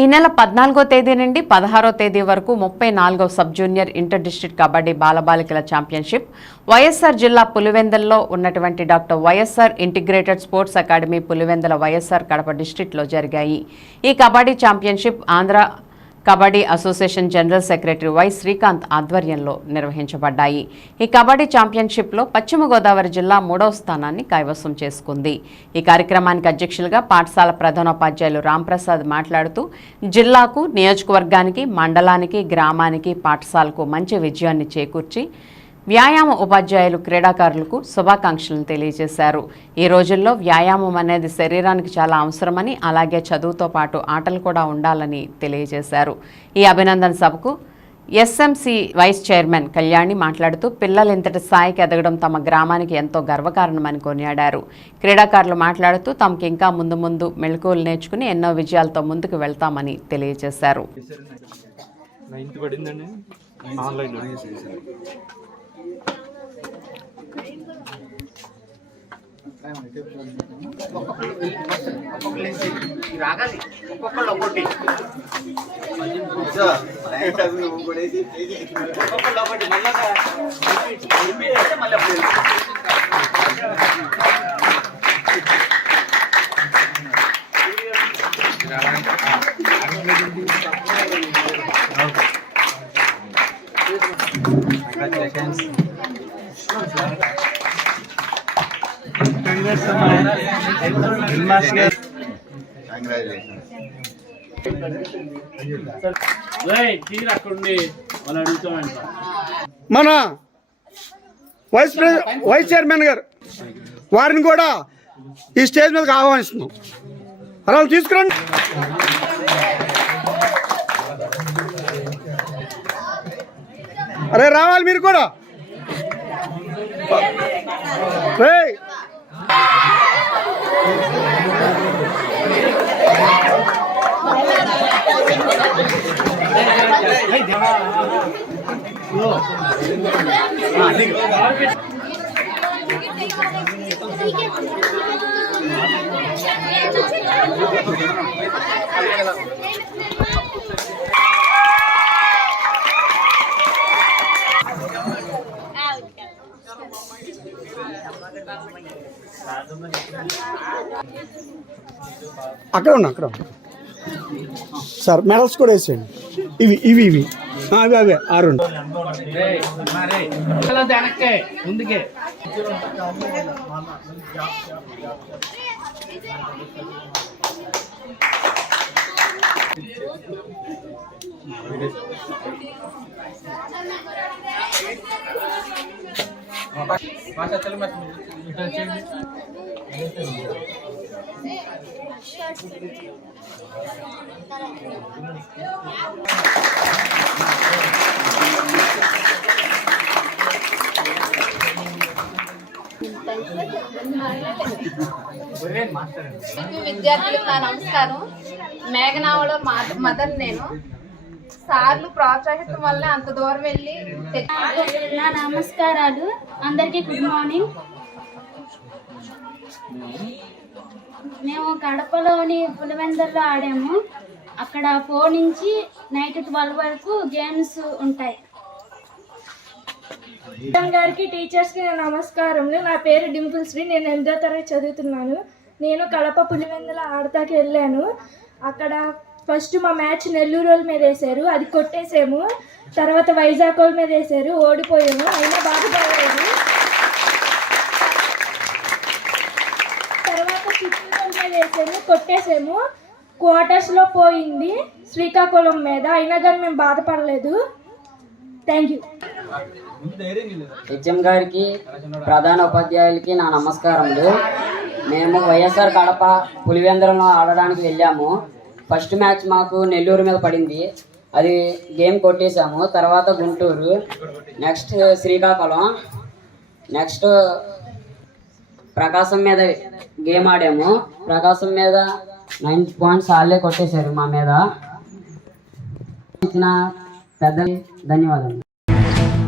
ఈ నెల 14వ తేదీ నుండి 16వ తేదీ వరకు 34వ sub junior inter district kabaddi బాలబాలికల ఛాంపియన్షిప్ వైఎస్ఆర్ జిల్లా పులివెందులలో ఉన్నటువంటి doctor YSR integrated sports academy Pulivendula YSR Kadapa డిస్ట్రిక్ట్లో జరిగాయి. ఈ kabaddi championship Andhra kabaddi association general secretary Y Srikanth ఆధ్వర్యంలో నిర్వహించబడ్డాయి. ఈ కబడ్డీ ఛాంపియన్షిప్లో పశ్చిమ గోదావరి జిల్లా 3వ స్థానాన్ని కైవసం చేసుకుంది. ఈ కార్యక్రమానికి అధ్యక్షులుగా పాఠశాల ప్రధానోపాధ్యాయులు రాంప్రసాద్ మాట్లాడుతూ జిల్లాకు, నియోజకవర్గానికి, మండలానికి, గ్రామానికి, పాఠశాలకు మంచి విజయాన్ని చేకూర్చి వ్యాయామ ఉపాధ్యాయులు క్రీడాకారులకు శుభాకాంక్షలను తెలియజేశారు. ఈ రోజుల్లో వ్యాయామం అనేది శరీరానికి చాలా అవసరమని, అలాగే చదువుతో పాటు ఆటలు కూడా ఉండాలని తెలియజేశారు. ఈ అభినందన సభకు ఎస్ఎంసి వైస్ చైర్మన్ కళ్యాణి మాట్లాడుతూ పిల్లలు ఇంతటి స్థాయికి ఎదగడం తమ గ్రామానికి ఎంతో గర్వకారణమని కొనియాడారు. క్రీడాకారులు మాట్లాడుతూ తమకు ఇంకా ముందు మెళకువలు నేర్చుకుని ఎన్నో విజయాలతో ముందుకు వెళ్తామని తెలియజేశారు. మన వైస్ చైర్మన్ గారు వారిని కూడా ఈ స్టేజ్ మీదకి ఆహ్వానిస్తున్నాం. అలా తీసుకురండి. అరే రావాలి మీరు కూడా. అక్కడ సార్ మెడల్స్ కూడా వేసేయండి. ఇవి అవే 6 ముందుకే విద్యార్థులకు నా నమస్కారం. మేఘనావలో మదర్ నేను. సార్లు ప్రోత్సహించడం వల్ల అంత దూరం వెళ్ళి నా నమస్కారాలు అందరికీ. Good morning. మేము కడపలోని పులివెందుల్లో ఆడాము. అక్కడ 4 నుంచి నైట్ 12 వరకు గేమ్స్ ఉంటాయి. గారికి, టీచర్స్కి నా నమస్కారములు. నా పేరు డింపుల్ శ్రీ. నేను 8వ తరగతి చదువుతున్నాను. నేను కడప పులివెందుల ఆడతాకి వెళ్ళాను. అక్కడ ఫస్ట్ మా మ్యాచ్ నెల్లూరు వాళ్ళ మీద వేశారు, అది కొట్టేసాము. తర్వాత వైజాగ్ వాళ్ళ మీద వేశారు, ఓడిపోయాము. అయినా బాధపడలేదు. తర్వాత చిత్తూరు వాళ్ళ మీద వేసాము, కొట్టేసాము. క్వార్టర్స్లో పోయింది శ్రీకాకుళం మీద, అయినా కానీ మేము బాధపడలేదు. Thank you. హెచ్ఎం గారికి, ప్రధాన ఉపాధ్యాయులకి నా నమస్కారములు. మేము వైఎస్ఆర్ కడప పులివెందులలో ఆడడానికి వెళ్ళాము. ఫస్ట్ మ్యాచ్ మాకు నెల్లూరు మీద పడింది, అది గేమ్ కొట్టేసాము. తర్వాత గుంటూరు, నెక్స్ట్ శ్రీకాకుళం, నెక్స్ట్ ప్రకాశం మీద గేమ్ ఆడాము. ప్రకాశం మీద 9 పాయింట్స్ వాళ్ళే కొట్టేశారు మా మీద. ఇచ్చిన పెద్దలు ధన్యవాదాలు.